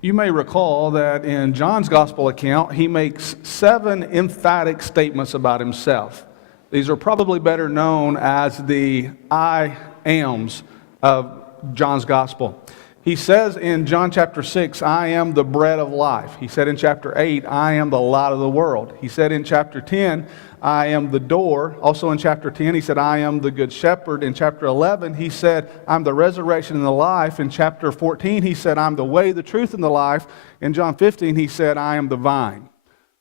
You may recall that in John's gospel account, he makes 7 emphatic statements about himself. These are probably better known as the I ams of John's gospel. He says in John chapter 6, I am the bread of life. He said in chapter 8, I am the light of the world. He said in chapter 10, I am the door. Also in chapter 10, he said, I am the good shepherd. In chapter 11, he said, I'm the resurrection and the life. In chapter 14, he said, I'm the way, the truth, and the life. In John 15, he said, I am the vine.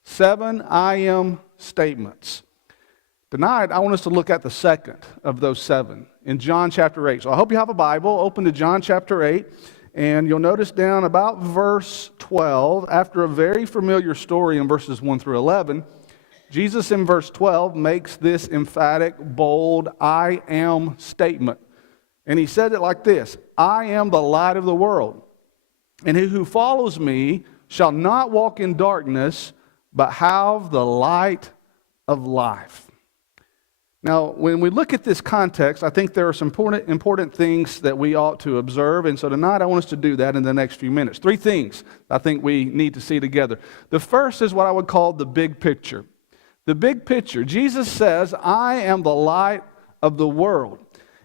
7 I am statements. Tonight, I want us to look at the second of those 7 in John chapter 8. So I hope you have a Bible. Open to John chapter 8. And you'll notice down about verse 12, after a very familiar story in verses 1 through 11, Jesus in verse 12 makes this emphatic, bold, I am statement. And he said it like this, I am the light of the world, and he who follows me shall not walk in darkness, but have the light of life. Now, when we look at this context, I think there are some important things that we ought to observe, and so tonight I want us to do that in the next few minutes. 3 things I think we need to see together. The first is what I would call the big picture. The big picture. Jesus says, I am the light of the world.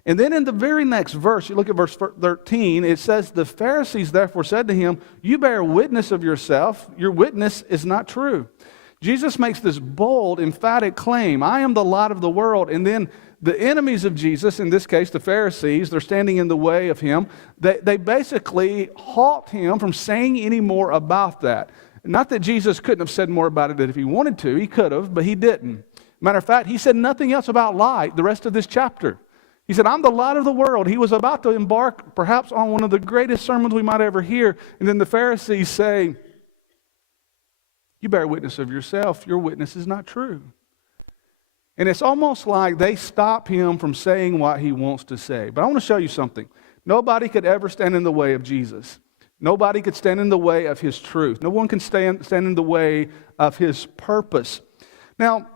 And then in the very next verse, you look at verse 13, it says, the Pharisees therefore said to him, you bear witness of yourself, your witness is not true. Jesus makes this bold, emphatic claim, I am the light of the world. And then the enemies of Jesus, in this case the Pharisees, they're standing in the way of him. They basically halt him from saying any more about that. Not that Jesus couldn't have said more about it if he wanted to. He could have, but he didn't. Matter of fact, he said nothing else about light the rest of this chapter. He said, I'm the light of the world. He was about to embark perhaps on one of the greatest sermons we might ever hear. And then the Pharisees say, you bear witness of yourself. Your witness is not true. And it's almost like they stop him from saying what he wants to say. But I want to show you something. Nobody could ever stand in the way of Jesus. Nobody could stand in the way of his truth. No one can stand in the way of his purpose. Now,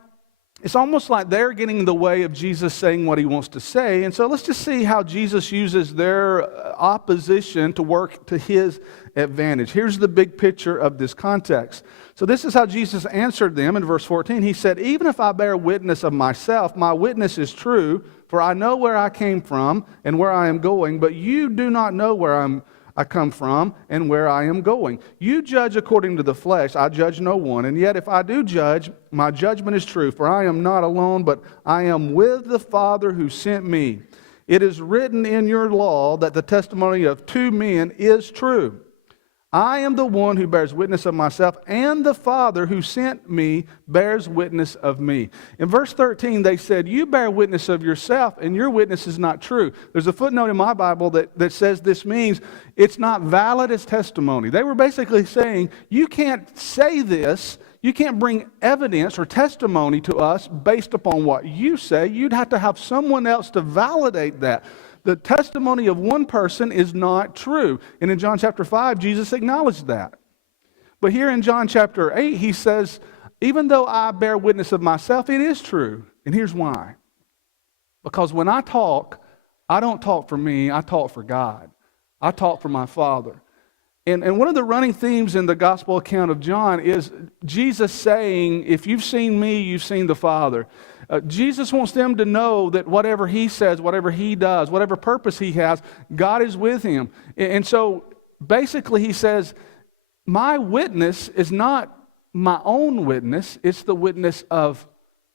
it's almost like they're getting in the way of Jesus saying what he wants to say. And so let's just see how Jesus uses their opposition to work to his advantage. Here's the big picture of this context. So this is how Jesus answered them in verse 14. He said, even if I bear witness of myself, my witness is true, for I know where I came from and where I am going, but you do not know where I come from and where I am going. You judge according to the flesh. I judge no one. And yet if I do judge, my judgment is true. For I am not alone, but I am with the Father who sent me. It is written in your law that the testimony of 2 men is true. I am the one who bears witness of myself, and the Father who sent me bears witness of me. In verse 13, they said, you bear witness of yourself, and your witness is not true. There's a footnote in my Bible that says this means it's not valid as testimony. They were basically saying, you can't say this, you can't bring evidence or testimony to us based upon what you say. You'd have to have someone else to validate that. The testimony of one person is not true. And in John chapter 5, Jesus acknowledged that. But here in John chapter 8, he says, even though I bear witness of myself, it is true. And here's why. Because when I talk, I don't talk for me, I talk for God. I talk for my Father. And one of the running themes in the gospel account of John is Jesus saying, if you've seen me, you've seen the Father. Jesus wants them to know that whatever he says, whatever he does, whatever purpose he has, God is with him. And so basically he says, my witness is not my own witness, it's the witness of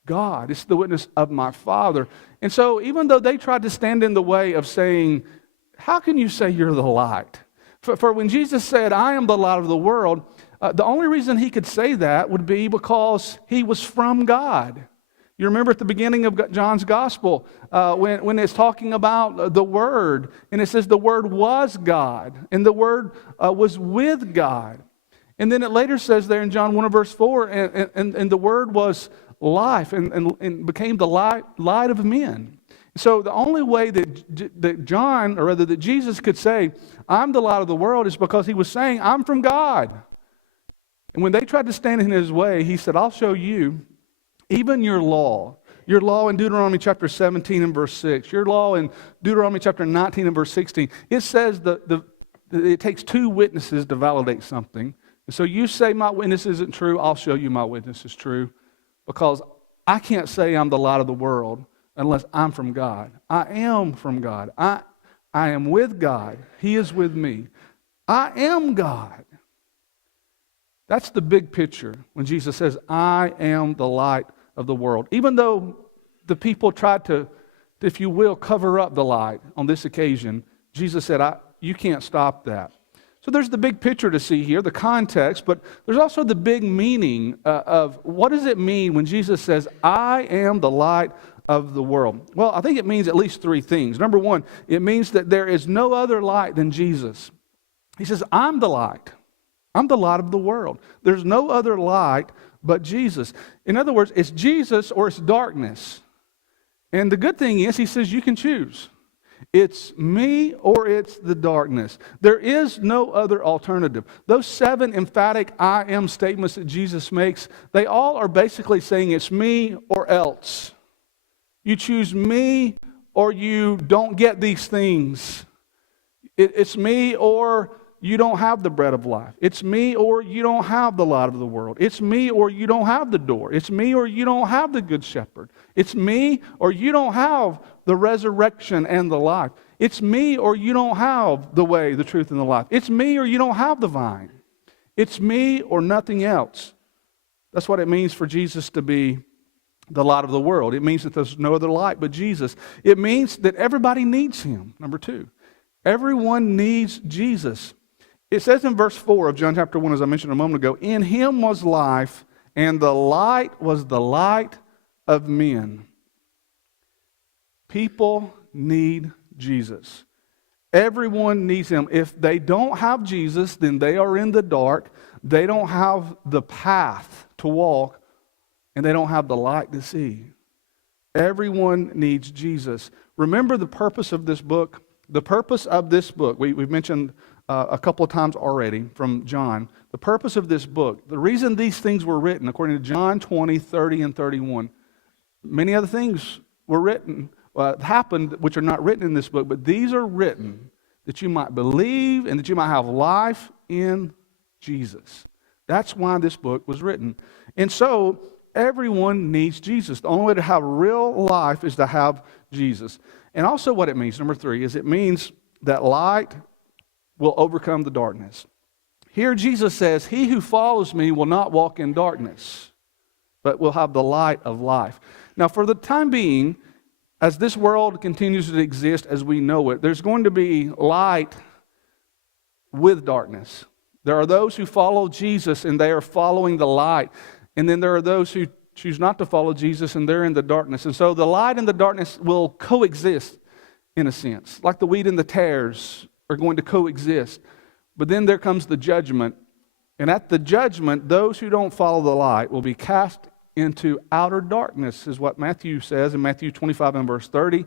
God. It's the witness of my Father. And so even though they tried to stand in the way of saying, how can you say you're the light? For when Jesus said, I am the light of the world, the only reason he could say that would be because he was from God. You remember at the beginning of John's Gospel, when it's talking about the Word, and it says the Word was God, and the Word was with God. And then it later says there in John 1 verse 4, and the Word was life, and became the light of men. So the only way that John, or rather that Jesus could say, I'm the light of the world, is because he was saying, I'm from God. And when they tried to stand in his way, he said, I'll show you, even your law in Deuteronomy chapter 17 and verse 6, your law in Deuteronomy chapter 19 and verse 16, it says the It takes two witnesses to validate something. And so you say my witness isn't true, I'll show you my witness is true. Because I can't say I'm the light of the world unless I'm from God. I am from God. I am with God. He is with me. I am God. That's the big picture when Jesus says, I am the light of the world. Even though the people tried to, if you will, cover up the light on this occasion, Jesus said, you can't stop that. So there's the big picture to see here, the context, but there's also the big meaning of what does it mean when Jesus says, I am the light of the world? Well, I think it means at least three things. Number one, it means that there is no other light than Jesus. He says, I'm the light. I'm the light of the world. There's no other light but Jesus. In other words, it's Jesus or it's darkness. And the good thing is, he says you can choose. It's me or it's the darkness. There is no other alternative. Those 7 emphatic I am statements that Jesus makes, they all are basically saying it's me or else. You choose me or you don't get these things. It's me or you don't have the bread of life. It's me or you don't have the light of the world. It's me or you don't have the door. It's me or you don't have the good shepherd. It's me or you don't have the resurrection and the life. It's me or you don't have the way, the truth, and the life. It's me or you don't have the vine. It's me or nothing else. That's what it means for Jesus to be the light of the world. It means that there's no other light but Jesus. It means that everybody needs him, number 2. Everyone needs Jesus. It says in verse 4 of John chapter 1, as I mentioned a moment ago, in him was life, and the light was the light of men. People need Jesus. Everyone needs him. If they don't have Jesus, then they are in the dark. They don't have the path to walk, and they don't have the light to see. Everyone needs Jesus. Remember the purpose of this book? The purpose of this book, we've mentioned a couple of times already from John. The purpose of this book, the reason these things were written, according to John 20, 30, and 31, many other things were written, happened, which are not written in this book, but these are written that you might believe and that you might have life in Jesus. That's why this book was written. And so, everyone needs Jesus. The only way to have real life is to have Jesus. And also what it means, number 3, is it means that light will overcome the darkness. Here Jesus says, he who follows me will not walk in darkness, but will have the light of life. Now, for the time being, as this world continues to exist as we know it, there's going to be light with darkness. There are those who follow Jesus and they are following the light. And then there are those who choose not to follow Jesus and they're in the darkness. And so the light and the darkness will coexist in a sense, like the wheat and the tares are going to coexist. But then there comes the judgment. And at the judgment, those who don't follow the light will be cast into outer darkness, is what Matthew says in Matthew 25 and verse 30.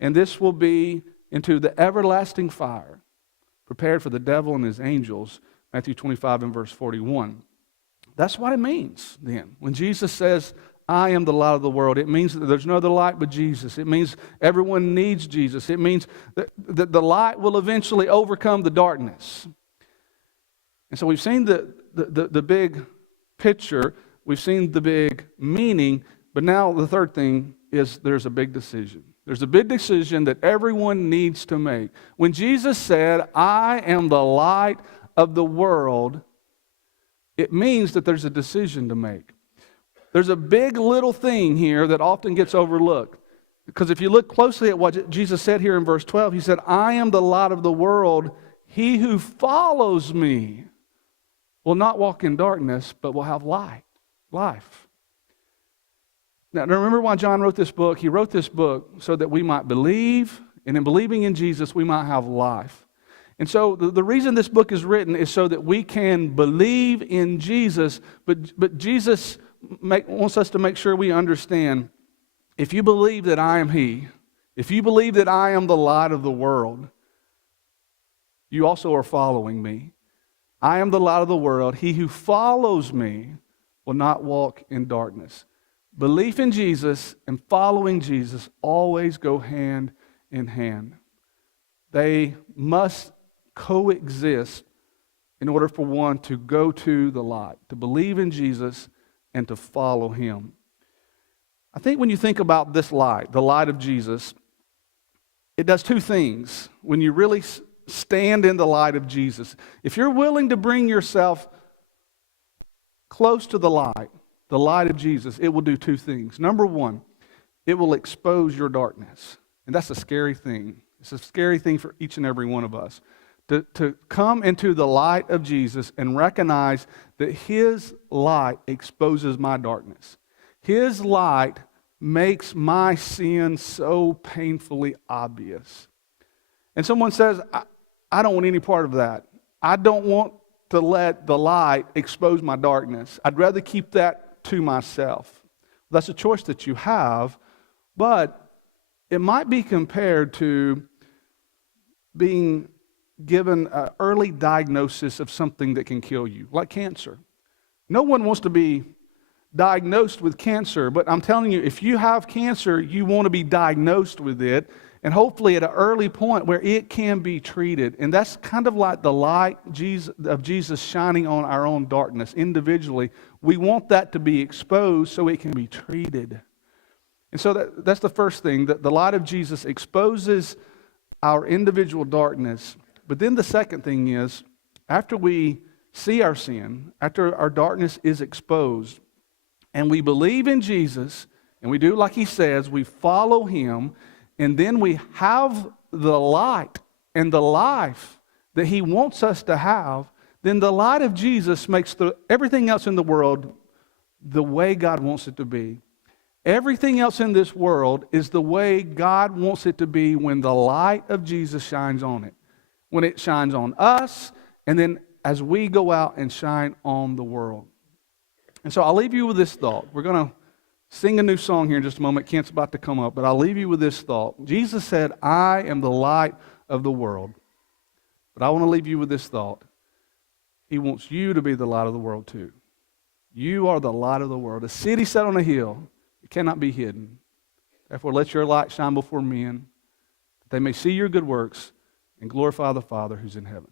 And this will be into the everlasting fire, prepared for the devil and his angels, Matthew 25 and verse 41. That's what it means then. When Jesus says, I am the light of the world, it means that there's no other light but Jesus. It means everyone needs Jesus. It means that the light will eventually overcome the darkness. And so we've seen the big picture, we've seen the big meaning, but now the third thing is there's a big decision. There's a big decision that everyone needs to make. When Jesus said, I am the light of the world, it means that there's a decision to make. There's a big little thing here that often gets overlooked. Because if you look closely at what Jesus said here in verse 12, he said, I am the light of the world. He who follows me will not walk in darkness, but will have life. Now, remember why John wrote this book? He wrote this book so that we might believe, and in believing in Jesus, we might have life. And so the reason this book is written is so that we can believe in Jesus, but Jesus wants us to make sure we understand, if you believe that I am He, if you believe that I am the light of the world, you also are following me. I am the light of the world. He who follows me will not walk in darkness. Belief in Jesus and following Jesus always go hand in hand. They must coexist in order for one to go to the light, to believe in Jesus and to follow him. I think when you think about this light, the light of Jesus, it does two things. When you really stand in the light of Jesus, if you're willing to bring yourself close to the light of Jesus, it will do two things. Number one, it will expose your darkness. And that's a scary thing. It's a scary thing for each and every one of us. To come into the light of Jesus and recognize that his light exposes my darkness. His light makes my sin so painfully obvious. And someone says, I don't want any part of that. I don't want to let the light expose my darkness. I'd rather keep that to myself. That's a choice that you have, but it might be compared to being given an early diagnosis of something that can kill you, like cancer. No one wants to be diagnosed with cancer, but I'm telling you, if you have cancer, you want to be diagnosed with it, and hopefully at an early point where it can be treated. And that's kind of like the light of Jesus shining on our own darkness individually. We want that to be exposed so it can be treated. And so that's the first thing, that the light of Jesus exposes our individual darkness. But then the second thing is, after we see our sin, after our darkness is exposed, and we believe in Jesus, and we do like he says, we follow him, and then we have the light and the life that he wants us to have, then the light of Jesus makes everything else in the world the way God wants it to be. Everything else in this world is the way God wants it to be when the light of Jesus shines on it. When it shines on us, and then as we go out and shine on the world. And so I'll leave you with this thought. We're going to sing a new song here in just a moment. Kent's about to come up, but I'll leave you with this thought. Jesus said, I am the light of the world. But I want to leave you with this thought. He wants you to be the light of the world too. You are the light of the world. A city set on a hill, it cannot be hidden. Therefore, let your light shine before men, that they may see your good works and glorify the Father who's in heaven.